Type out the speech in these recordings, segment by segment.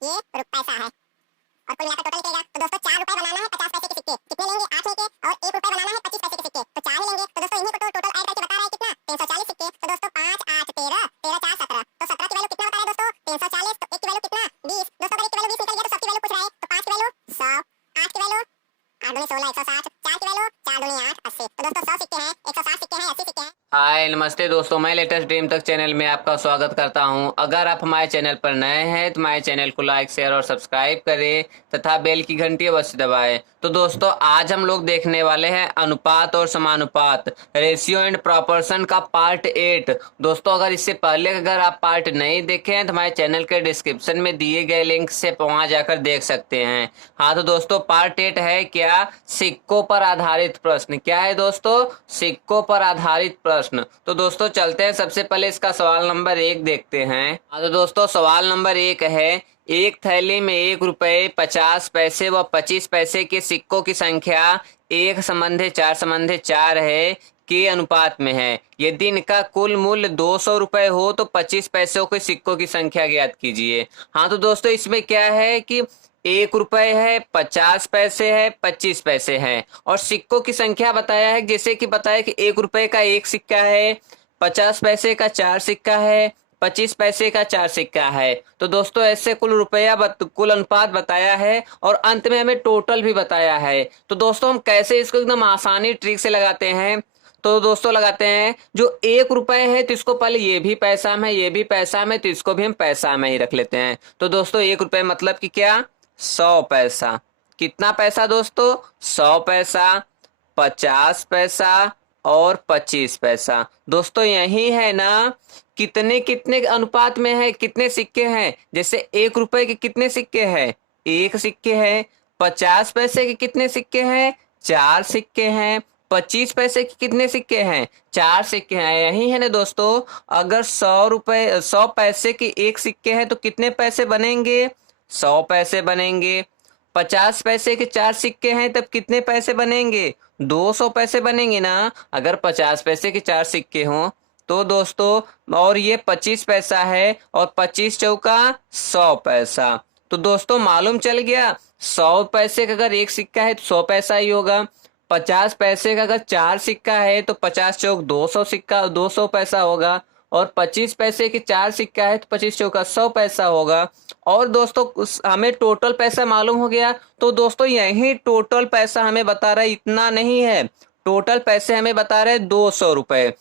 ये पैसा है और कुल मिलाकर टोटल निकलेगा। तो दोस्तों 4 रुपए बनाना है 50 पैसे के सिक्के, कितने लेंगे 8 लेंगे, और 1 रुपए बनाना है 25 पैसे के सिक्के, तो 4 ही लेंगे। तो दोस्तों इन्हीं को टोटल ऐड करके बता रहा है कितना 340 सिक्के। तो दोस्तों 5 8 13 13 4 17, तो 17 की वैल्यू कितना बता रहा है दोस्तों 340। तो 1 की वैल्यू कितना 20। दोस्तों अगर 1 की वैल्यू 20 निकल गया तो सब की वैल्यू पूछ रहा है। तो 5 की वैल्यू 100, 8 की वैल्यू 8 दूनी 16 160, 4 की वैल्यू 4 दूनी 8 80। तो दोस्तों 100 सिक्के हैं, 160 सिक्के हैं, 80 सिक्के हैं। हाय नमस्ते दोस्तों, मैं लेटेस्ट ड्रीम तक चैनल में आपका स्वागत करता हूं। अगर आप हमारे चैनल पर नए हैं तो हमारे चैनल को लाइक शेयर और सब्सक्राइब करें तथा बेल की घंटी अवश्य दबाएं। तो दोस्तों आज हम लोग देखने वाले हैं अनुपात और समानुपात, रेशियो एंड प्रोपोर्शन का पार्ट 8। दोस्तों अगर इससे पहले अगर आप पार्ट नहीं देखे हैं तो हमारे चैनल के डिस्क्रिप्शन में दिए गए लिंक से वहां जाकर देख सकते हैं। हाँ तो दोस्तों पार्ट 8 है क्या, सिक्कों पर आधारित प्रश्न। क्या है दोस्तों, सिक्कों पर आधारित प्रश्न। तो दोस्तों चलते हैं, सबसे पहले इसका सवाल नंबर 1 देखते हैं। हाँ तो दोस्तों सवाल नंबर 1 है, एक थैली में 1 रुपए 50 पैसे व 25 पैसे के सिक्कों की संख्या 1 संबंधी 4 संबंधी 4 है के अनुपात में है। यदि इनका कुल मूल्य 200 रुपए हो तो 25 पैसों के सिक्कों की संख्या ज्ञात कीजिए। हाँ तो दोस्तों इसमें क्या है कि 1 रुपए है, 50 पैसे है, 25 पैसे है और सिक्कों की संख्या बताया है। जैसे कि बताया कि 1 रुपए का 1 सिक्का है, 50 पैसे का 4 सिक्का है, 25 पैसे का 4 सिक्का है। तो दोस्तों ऐसे कुल कुल अनुपात बताया है और अंत में हमें टोटल भी बताया है। तो दोस्तों हम कैसे इसको एकदम आसानी ट्रिक से लगाते हैं, तो दोस्तों लगाते हैं जो 1 रुपए है तो इसको पहले ये भी पैसा में, ये भी पैसा में, तो इसको भी हम पैसा में ही रख लेते हैं। तो दोस्तों 1 रुपए मतलब कि क्या, 100 पैसा। कितना पैसा दोस्तों, 100 पैसा, 50 पैसा और 25 पैसा। दोस्तों यही है ना, कितने कितने अनुपात में है, कितने सिक्के हैं। जैसे 1 रुपए के कितने सिक्के हैं, 1 सिक्के हैं। 50 पैसे के कितने सिक्के हैं, 4 सिक्के हैं। 25 पैसे के कितने सिक्के हैं, 4 सिक्के हैं। यही है ना दोस्तों, अगर 100 पैसे के 1 सिक्के हैं तो कितने पैसे बनेंगे, 100 पैसे बनेंगे। 50 पैसे के 4 सिक्के हैं तब कितने पैसे बनेंगे, 200 पैसे बनेंगे ना। अगर 50 पैसे के 4 सिक्के हों तो दोस्तों, और ये 25 पैसा है और 25 चौका 100 पैसा। तो दोस्तों मालूम चल गया, 100 पैसे का अगर 1 सिक्का है तो 100 पैसा ही होगा। 50 पैसे का अगर 4 सिक्का है तो 50 चौक 200 सिक्का 200 पैसा होगा। और 25 पैसे के 4 सिक्का है तो 25 चौका 100 पैसा होगा। और दोस्तों हमें टोटल पैसा मालूम हो गया। तो दोस्तों यही टोटल पैसा हमें बता रहा है, इतना नहीं है, टोटल पैसे हमें बता रहे हैं 200 रुपए।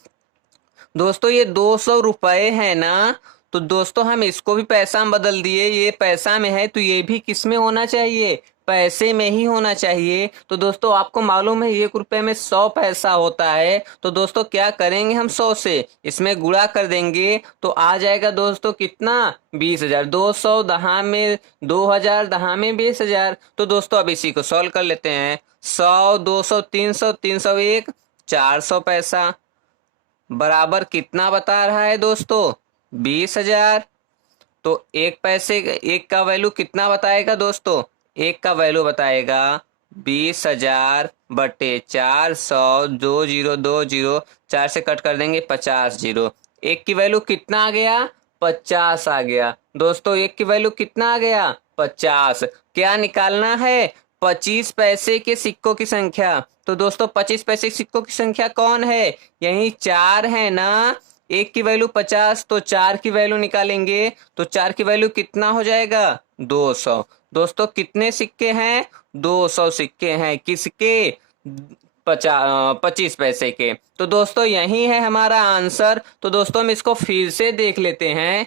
दोस्तों ये 200 रुपए है ना, तो दोस्तों हम इसको भी पैसा में बदल दिए। ये पैसा में है तो ये भी किस में होना चाहिए, पैसे में ही होना चाहिए। तो दोस्तों आपको मालूम है 1 रुपए में 100 पैसा होता है। तो दोस्तों क्या करेंगे, हम 100 से इसमें गुणा कर देंगे तो आ जाएगा दोस्तों कितना, 20,000। 200 दहा में 2000, दहा में 20,000। तो दोस्तों अब इसी को सॉल्व कर लेते हैं। 100 200 300 301 400 पैसा बराबर कितना बता रहा है दोस्तों, 20,000। तो 1 पैसे 1 का वैल्यू कितना बताएगा दोस्तों, 1 का वैल्यू बताएगा 20,000 बटे 400। 2 0 2 0, 4 से कट कर देंगे 50 जीरो। 1 की वैल्यू कितना आ गया, 50 आ गया। दोस्तों 1 की वैल्यू कितना आ गया, 50। क्या निकालना है, 25 पैसे के सिक्कों की संख्या। तो दोस्तों 25 पैसे के सिक्कों की संख्या कौन है, यही 4 है ना। 1 की वैल्यू 50 तो 4 की वैल्यू निकालेंगे तो 4 की वैल्यू कितना हो जाएगा, 200। दोस्तों कितने सिक्के हैं, 200 सिक्के हैं, किसके, 25 पैसे के। तो दोस्तों यही है हमारा आंसर। तो दोस्तों हम इसको फिर से देख लेते हैं।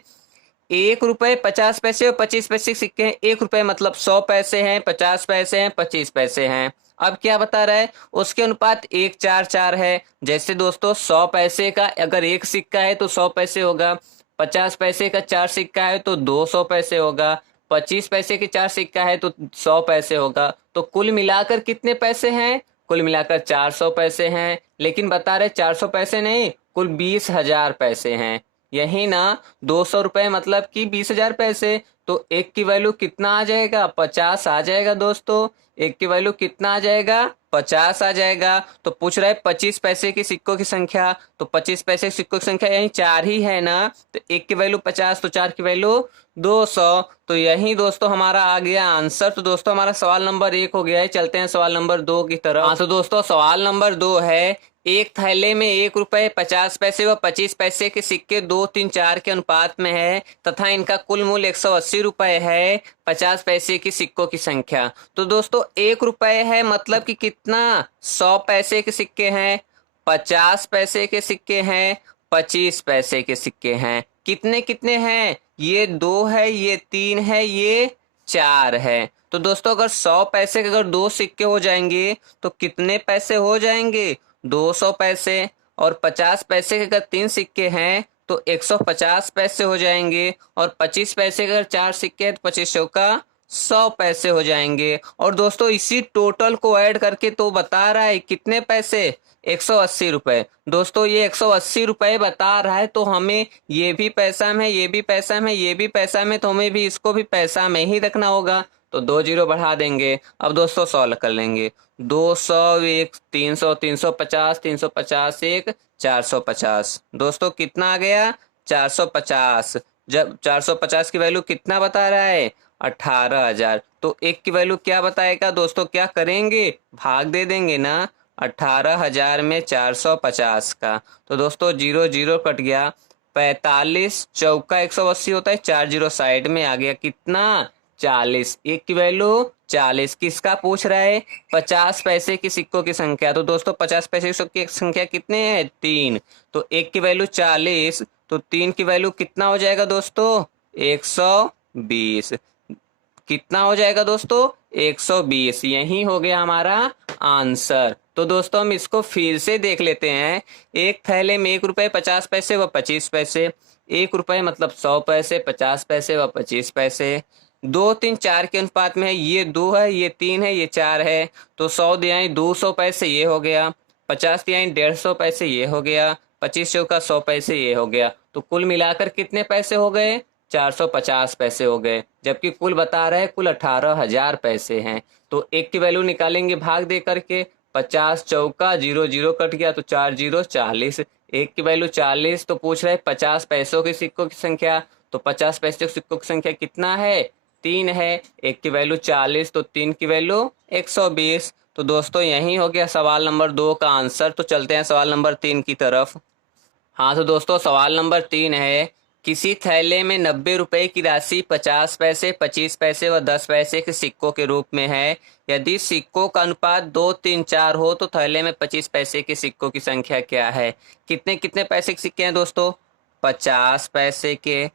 1 रुपए 50 पैसे और 25 पैसे के सिक्के हैं। 1 रुपए मतलब 100 पैसे हैं, 50 पैसे हैं, 25 पैसे हैं। अब क्या बता रहा है, उसके अनुपात 1 4 4 है। जैसे दोस्तों 100 पैसे का अगर 1 सिक्का है तो 100 पैसे होगा, 50 पैसे का 4 सिक्का है तो 200 पैसे होगा, 25 पैसे के 4 सिक्का है तो 100 पैसे होगा। तो कुल मिलाकर कितने पैसे हैं, कुल मिलाकर 400 पैसे हैं। लेकिन बता रहे 400 पैसे नहीं, कुल 20,000 पैसे हैं। यही ना, 200 रुपए मतलब कि 20,000 पैसे। तो 1 की वैल्यू कितना आ जाएगा, 50 आ जाएगा दोस्तों। 1 की वैल्यू कितना आ जाएगा, 50 आ जाएगा। तो पूछ रहा है 25 पैसे के सिक्कों की संख्या, तो 25 पैसे के सिक्कों की संख्या यही 4 ही है ना, तो एक की वैल्यू 50 तो 4 की वैल्यू 200। तो यही दोस्तों हमारा आ गया आंसर। तो दोस्तों हमारा सवाल नंबर 1 हो गया है। चलते हैं सवाल नंबर 2 की तरफ। हाँ तो दोस्तों सवाल नंबर 2 है, एक थैले में 1 रुपए 50 पैसे व 25 पैसे के सिक्के 2, 3, 4 के अनुपात में है तथा इनका कुल मूल्य 180 रुपए है। 50 पैसे की सिक्कों की संख्या। तो दोस्तों 1 रुपए है मतलब कि कितना, 100 पैसे के सिक्के हैं, 50 पैसे के सिक्के हैं, 25 पैसे के सिक्के हैं। कितने कितने हैं, ये 2 है, ये 3 है, ये 4 है। तो दोस्तों अगर 100 पैसे के अगर 2 सिक्के हो जाएंगे तो कितने पैसे हो जाएंगे, 200 पैसे। और 50 पैसे के अगर 3 सिक्के हैं तो 150 पैसे हो जाएंगे। और 25 पैसे के अगर 4 सिक्के हैं तो 25 का 100 पैसे हो जाएंगे। और दोस्तों इसी टोटल को ऐड करके तो बता रहा है कितने पैसे, 180 रुपए। दोस्तों ये 180 रुपए बता रहा है, तो हमें ये भी पैसा में, ये भी पैसा में, ये भी पैसा में, तो हमें भी इसको भी पैसा में ही रखना होगा। तो 2 जीरो बढ़ा देंगे। अब दोस्तों सॉल्व कर लेंगे। 200 1 300 350 350 1 450। दोस्तों कितना आ गया, 450। जब 450 की वैल्यू कितना बता रहा है, 18,000। तो एक की वैल्यू क्या बताएगा दोस्तों, क्या करेंगे, भाग दे देंगे ना 18,000 में 450 का। तो दोस्तों 0 0 कट गया। 45 चौका 180 होता है, 4 जीरो साइड में आ गया, कितना 40। एक की वैल्यू 40। किसका पूछ रहा है, 50 पैसे की सिक्कों की संख्या। तो दोस्तों 50 पैसे की सिक्कों की संख्या कितने हैं, 3। तो एक की वैल्यू 40, तो 3 की वैल्यू कितना हो जाएगा दोस्तों, 120। कितना हो जाएगा दोस्तों, 120। यही हो गया हमारा आंसर। तो दोस्तों हम इसको फिर से देख लेते हैं। एक थैले में 1 रुपए 50 पैसे व 25 पैसे। 1 रुपए मतलब 100 पैसे, 50 पैसे व 25 पैसे। 2, 3, 4 के अनुपात में है। ये 2 है, ये 3 है, ये 4 है। तो 100 दिया 200 पैसे, ये हो गया। 50 दिया 150 पैसे, ये हो गया। 25 चौका 100 पैसे, ये हो गया। तो कुल मिलाकर कितने पैसे हो गए, 450 पैसे हो गए। जबकि कुल बता रहे हैं कुल 18,000 पैसे हैं। तो एक की वैल्यू निकालेंगे भाग दे करके। 50 चौका 0 0 कट गया, तो 4 जीरो 40। एक की वैल्यू 40। तो पूछ रहे 50 पैसों के सिक्कों की संख्या। तो 50 पैसे के सिक्कों की संख्या कितना है, 3 है। एक की वैल्यू 40, तो 3 की वैल्यू 120। तो दोस्तों यही हो गया सवाल नंबर 2 का आंसर। तो चलते हैं सवाल नंबर 3 की तरफ। हाँ तो दोस्तों सवाल नंबर 3 है, किसी थैले में 90 रुपए की राशि 50 पैसे 25 पैसे व 10 पैसे के सिक्कों के रूप में है। यदि सिक्कों का अनुपात 2, 3, 4 हो तो थैले में 25 पैसे के सिक्कों की संख्या क्या है। कितने कितने पैसे के सिक्के हैं दोस्तों, 50 पैसे के,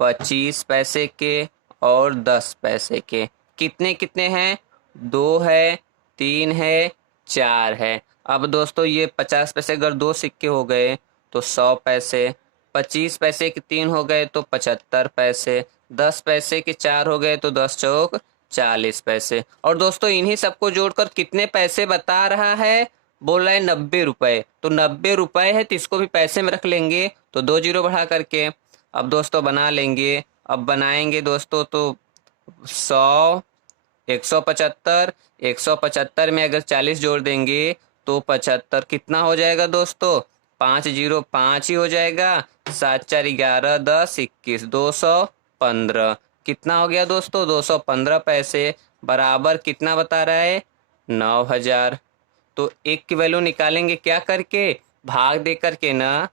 25 पैसे के और 10 पैसे के। कितने कितने हैं, 2 है, 3 है, 4 है। अब दोस्तों ये 50 पैसे अगर 2 सिक्के हो गए तो 100 पैसे, 25 पैसे के 3 हो गए तो 75 पैसे, 10 पैसे के 4 हो गए तो 10 चौक 40 पैसे। और दोस्तों इन्हीं सबको जोड़कर कितने पैसे बता रहा है, बोल रहा है 90 रुपए। तो 90 रुपए है तो इसको भी पैसे में रख लेंगे। तो 2 जीरो बढ़ा करके अब दोस्तों बना लेंगे। अब बनाएंगे दोस्तों तो 100 175, 175 में अगर 40 जोड़ देंगे तो 75। कितना हो जाएगा दोस्तों, 5 जीरो 5 ही हो जाएगा। 7 4 11 10 21 215। कितना हो गया दोस्तों, 215 पैसे बराबर कितना बता रहा है, 9,000। तो एक की वैल्यू निकालेंगे क्या करके, भाग दे करके ना,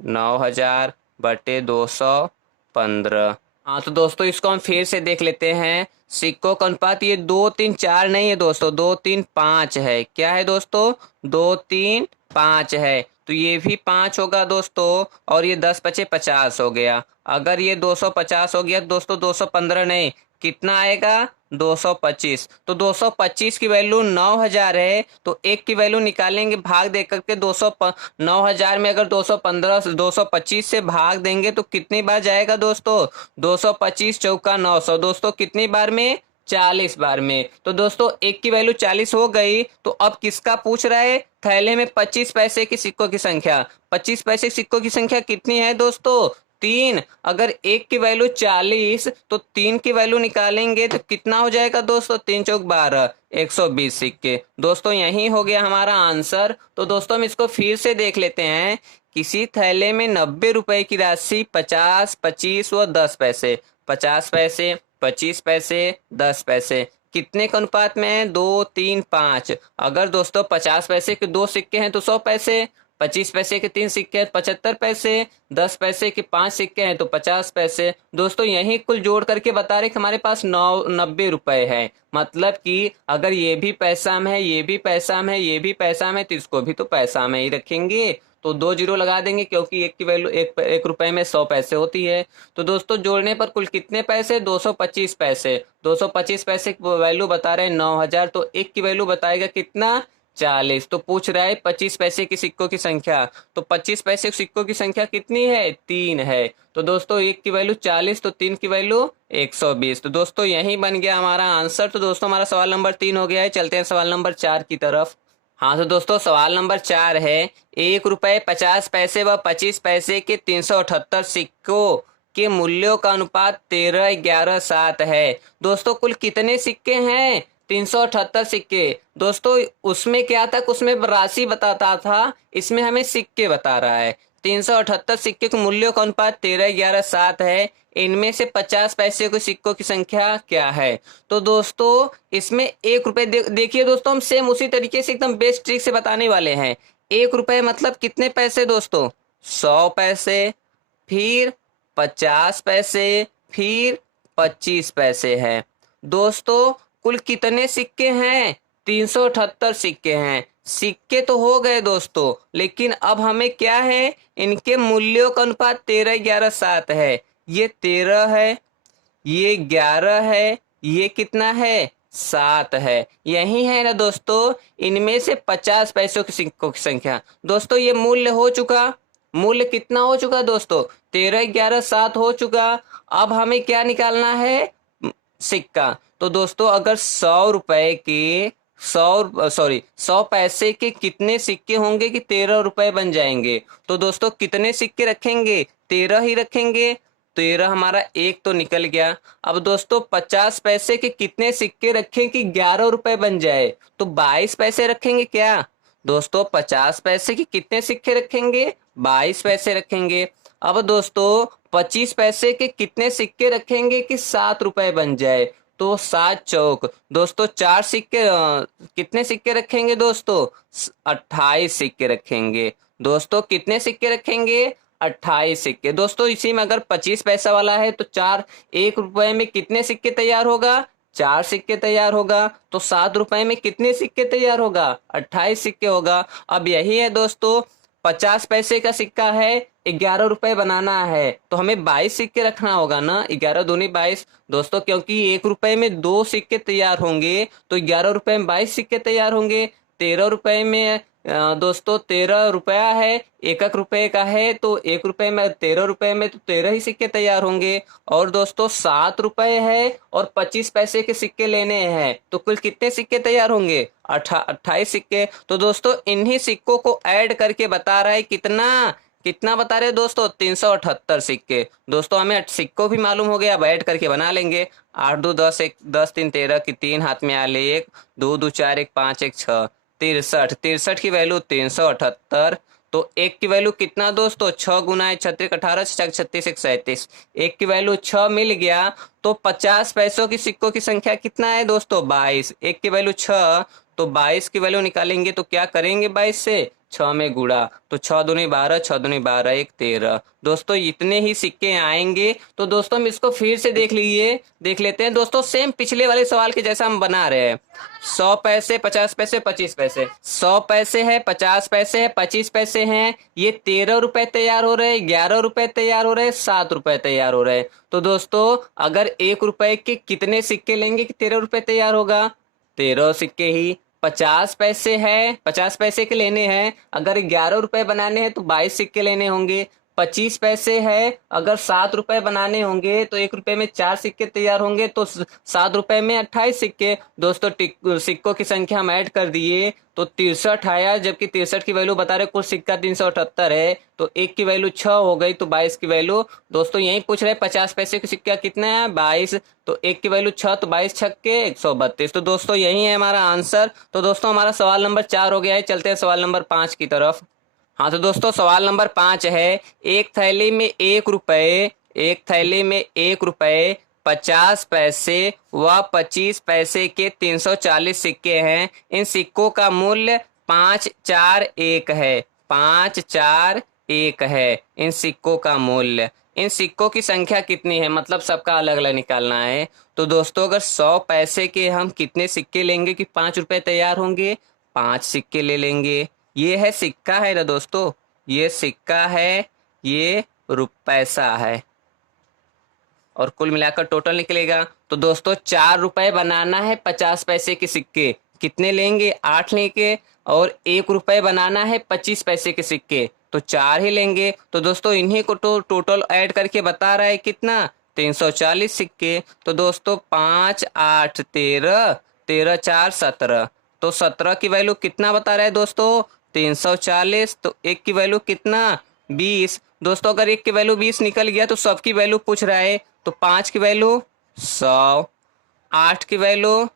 9,000 बटे 215। हाँ तो दोस्तों इसको हम फिर से देख लेते हैं। सिक्कों का अनुपात ये 2, 3, 4 नहीं है दोस्तों, 2, 3, 5 है। क्या है दोस्तों, 2, 3, 5 है। तो ये भी 5 होगा दोस्तों। और ये 10 बचे 50 हो गया। अगर ये 250 हो गया दोस्तों, 215 नहीं, कितना आएगा, 225। तो 225 की वैल्यू 9,000 है। तो एक की वैल्यू निकालेंगे भाग दे करके। 9,000 में अगर 215 225 से भाग देंगे तो कितनी बार जाएगा दोस्तों, 225 चौका 900। दोस्तों कितनी बार में, 40 बार में। तो दोस्तों एक की वैल्यू 40 हो गई। तो अब किसका पूछ रहा है, थैले में 25 पैसे के सिक्कों की संख्या। 25 पैसे के सिक्कों की संख्या कितनी है दोस्तों, 3, अगर 1 की वैल्यू 40 तो 3 की वैल्यू निकालेंगे तो कितना हो जाएगा दोस्तों? 3 चौक 12, 120 सिक्के। दोस्तों यही हो गया हमारा आंसर। तो दोस्तों हम इसको फिर से देख लेते हैं। किसी थैले में 90 रुपए की राशि 50, 25 व 10 पैसे, 50 पैसे, 25 पैसे, 10 पैसे कितने के अनुपात में है? 2, 3, 5। अगर दोस्तों 50 पैसे के 2 सिक्के हैं तो 100 पैसे, 25 पैसे के 3 सिक्के हैं 75 पैसे, 10 पैसे के 5 सिक्के हैं तो 50 पैसे। दोस्तों यही कुल जोड़ करके बता रहे कि हमारे पास 90 रुपए है। मतलब कि अगर ये भी पैसा में है, ये भी पैसा में है, ये भी पैसा में, तो इसको भी तो पैसा में ही रखेंगे। तो 2 जीरो लगा देंगे क्योंकि एक की वैल्यू एक रुपए में 100 पैसे होती है। तो दोस्तों जोड़ने पर कुल कितने पैसे? 225 पैसे। 225 पैसे की वैल्यू बता रहे हैं 9000, तो एक की वैल्यू बताएगा कितना? 40। तो पूछ रहा है 25 पैसे की सिक्कों की संख्या। तो 25 पैसे के सिक्कों की संख्या कितनी है? 3 है। तो दोस्तों एक की वैल्यू 40 तो 3 की वैल्यू 120। तो दोस्तों यही बन गया हमारा आंसर। तो दोस्तों हमारा सवाल नंबर 3 हो गया है। चलते हैं सवाल नंबर 4 की तरफ। हाँ तो दोस्तों सवाल नंबर 4 है, 1 रुपए 50 पैसे व 25 पैसे के 378 सिक्कों के मूल्यों का अनुपात 13, 11, 7 है। दोस्तों कुल कितने सिक्के हैं? 378 सिक्के। दोस्तों उसमें क्या था? उसमें राशि बताता था, इसमें हमें सिक्के बता रहा है। 378 सिक्के के मूल्यों का अनुपात 13, 11, 7 है। इनमें से 50 पैसे के सिक्कों की संख्या क्या है? तो दोस्तों इसमें 1 रुपए देखिए दोस्तों, हम सेम उसी तरीके से एकदम बेस्ट ट्रिक से बताने वाले हैं। 1 रुपए मतलब कितने पैसे दोस्तों? 100 पैसे, फिर 50 पैसे, फिर 25 पैसे है। दोस्तों कुल कितने सिक्के हैं? 378 सिक्के हैं। सिक्के तो हो गए दोस्तों, लेकिन अब हमें क्या है? इनके मूल्यों का अनुपात 13, 11, 7 है। ये 13 है, ये 11 है, ये कितना है? 7 है। यही है ना दोस्तों। इनमें से 50 पैसों के सिक्कों की संख्या। दोस्तों ये मूल्य हो चुका। मूल्य कितना हो चुका दोस्तों? 13, 11, 7 हो चुका। अब हमें क्या निकालना है? सिक्का। तो दोस्तों अगर 100 रुपए के 100 पैसे के कितने सिक्के होंगे कि 13 रुपए बन जाएंगे? तो दोस्तों कितने सिक्के रखेंगे? 13 ही रखेंगे। 13 हमारा एक तो निकल गया। अब दोस्तों 50 पैसे के कितने सिक्के रखें कि 11 रुपए बन जाए? तो 22 पैसे रखेंगे क्या? दोस्तों 50 पैसे के कितने सिक्के रखेंगे? 22 पैसे रखेंगे। अब दोस्तों 25 पैसे के कितने सिक्के रखेंगे कि 7 रुपए बन जाए? तो 7 चौक। दोस्तों 4 सिक्के कितने सिक्के रखेंगे दोस्तों? 28 सिक्के रखेंगे। दोस्तों कितने सिक्के रखेंगे? 28 सिक्के। दोस्तों इसी में अगर 25 पैसा वाला है तो 1 रुपए में कितने सिक्के तैयार होगा? 4 सिक्के तैयार होगा। तो 7 रुपए में कितने सिक्के तैयार होगा? 28 सिक्के होगा। अब यही है दोस्तों, 50 पैसे का सिक्का है, 11 रुपए बनाना है तो हमें 22 सिक्के रखना होगा ना। 11 दूनी 22 दोस्तों, क्योंकि 1 रुपए में 2 सिक्के तैयार होंगे तो 11 रुपए में 22 सिक्के तैयार होंगे। 13 रुपए में दोस्तों 13 रुपया है, 1 रुपए का है तो 1 रुपए में 13 रुपए में तो 13 ही सिक्के तैयार होंगे। और दोस्तों 7 रुपए है और 25 पैसे के सिक्के लेने हैं तो कुल कितने सिक्के तैयार होंगे? 28 सिक्के। तो दोस्तों इन्हीं सिक्कों को ऐड करके बता रहा है कितना बता रहे हैं दोस्तों? 378 सिक्के। दोस्तों हमें सिक्कों भी मालूम हो गया, अब ऐड करके बना लेंगे। 8 2 10, 1 10 3 13 की 3 हाथ में आ ले 1 2 2 4 1 5 1 6 63 की वैल्यू 378। तो 1 की वैल्यू कितना दोस्तों? 6 गुना 36 18 36 1 37। 1 की वैल्यू 6 मिल गया। तो 50 पैसों की सिक्कों की संख्या कितना है दोस्तों? 22। 1 की वैल्यू 6 तो 22 की वैल्यू निकालेंगे तो क्या करेंगे? 22 से 6 में गुणा तो 6 दूनी 12 6 दूनी 12 1 13। दोस्तों इतने ही सिक्के आएंगे। तो दोस्तों हम इसको फिर से देख लेते हैं दोस्तों। सेम पिछले वाले सवाल के जैसा हम बना रहे हैं। 100 पैसे 50 पैसे 25 पैसे, 100 पैसे है, 50 पैसे है, 25 पैसे हैं। ये 13 रुपए तैयार हो रहे, 11 रुपए तैयार हो रहे, 7 रुपए तैयार हो रहे। तो दोस्तों अगर 1 रुपए के कितने सिक्के लेंगे कि 13 रुपए तैयार होगा? 13 सिक्के ही। 50 पैसे है, 50 पैसे के लेने हैं, अगर 11 रुपए बनाने हैं तो 22 सिक्के लेने होंगे। 25 पैसे है। अगर 7 रुपए बनाने होंगे तो 1 रुपए में 4 सिक्के तैयार होंगे, तो 7 रुपए में 28 सिक्के। दोस्तों सिक्कों की संख्या हम ऐड कर दिए तो 63 आया, जबकि 63 की वैल्यू बता रहे कुल सिक्का 378 है, तो एक की वैल्यू 6 हो गई, तो 22 की वैल्यू। दोस्तों यही पूछ रहे 50 पैसे की सिक्का कितना है, 22, तो एक की वैल्यू 6, तो 22 छक्के 132। तो दोस्तों यही है हमारा आंसर। तो दोस्तों हमारा सवाल नंबर 4 हो गया है। चलते हैं सवाल नंबर 5 की तरफ। हाँ तो दोस्तों सवाल नंबर 5 है, एक थैली में 1 रुपए 50 पैसे व 25 पैसे के 340 सिक्के हैं। इन सिक्कों का मूल्य 541 है। 541 है इन सिक्कों का मूल्य। इन सिक्कों की संख्या कितनी है, मतलब सबका अलग अलग निकालना है। तो दोस्तों अगर 100 पैसे के हम कितने सिक्के लेंगे कि 5 रुपए तैयार होंगे, 5 सिक्के ले लेंगे। ये है सिक्का है ना दोस्तों, ये सिक्का है, ये पैसा है, और कुल मिलाकर टोटल निकलेगा। तो दोस्तों 4 रुपए बनाना है 50 पैसे के सिक्के, कितने लेंगे, 8 लेंगे। और 1 रुपए बनाना है 25 पैसे के सिक्के, तो 4 ही लेंगे। तो दोस्तों इन्हीं को तो टोटल ऐड करके बता रहा है कितना, 340 सिक्के। तो दोस्तों 5 8 13, 13 4 17, तो 17 की वैल्यू कितना बता रहा है दोस्तों, 340। तो एक की वैल्यू कितना, 20। दोस्तों अगर एक की वैल्यू 20 निकल गया तो सबकी वैल्यू पूछ रहा है, तो 5 की वैल्यू 100, 8 की वैल्यू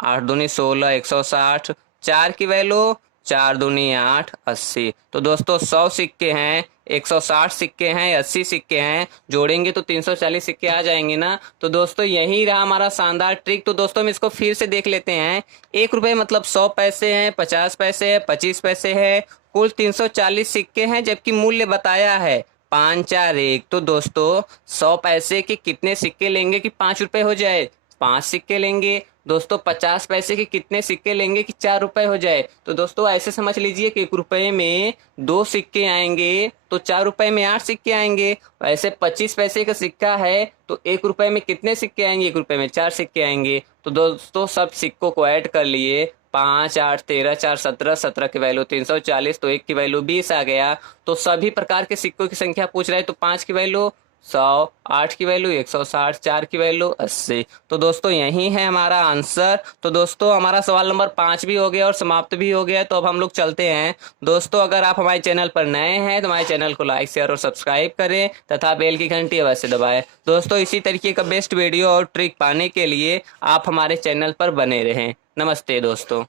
8 दूनी 16 160, 4 की वैल्यू 4 दूनी 8 80। तो दोस्तों 100 सिक्के हैं, 160 सिक्के हैं, 80 सिक्के हैं, जोड़ेंगे तो 340 सिक्के आ जाएंगे ना। तो दोस्तों यही रहा हमारा शानदार ट्रिक। तो दोस्तों हम इसको फिर से देख लेते हैं। 1 रुपए मतलब 100 पैसे हैं, 50 पैसे है, 25 पैसे है, कुल 340 सिक्के हैं, जबकि मूल्य बताया है 541। तो दोस्तों 100 पैसे के कितने सिक्के लेंगे कि 5 रुपए हो जाए, 5 सिक्के लेंगे। दोस्तों 50 पैसे के कितने सिक्के लेंगे कि 4 रुपए हो जाए। तो दोस्तों ऐसे समझ लीजिए कि 1 रुपए में 2 सिक्के आएंगे, तो 4 रुपए में 8 सिक्के आएंगे। ऐसे 25 पैसे का सिक्का है तो 1 रुपए में कितने सिक्के आएंगे, 1 रुपए में 4 सिक्के आएंगे। तो दोस्तों सब सिक्कों को ऐड कर लिए, 5 8 13 4 17, 17 की वैल्यू 340, तो एक की वैल्यू 20 आ गया। तो सभी प्रकार के सिक्कों की संख्या पूछ रहा है, तो 5 की वैल्यू 100, 8 की वैल्यू 160, 4 की वैल्यू 80। तो दोस्तों यही है हमारा आंसर। तो दोस्तों हमारा सवाल नंबर 5 भी हो गया और समाप्त भी हो गया। तो अब हम लोग चलते हैं। दोस्तों अगर आप हमारे चैनल पर नए हैं तो हमारे चैनल को लाइक शेयर और सब्सक्राइब करें तथा बेल की घंटी अवश्य दबाएं। दोस्तों इसी तरीके का बेस्ट वीडियो और ट्रिक पाने के लिए आप हमारे चैनल पर बने रहें। नमस्ते दोस्तों।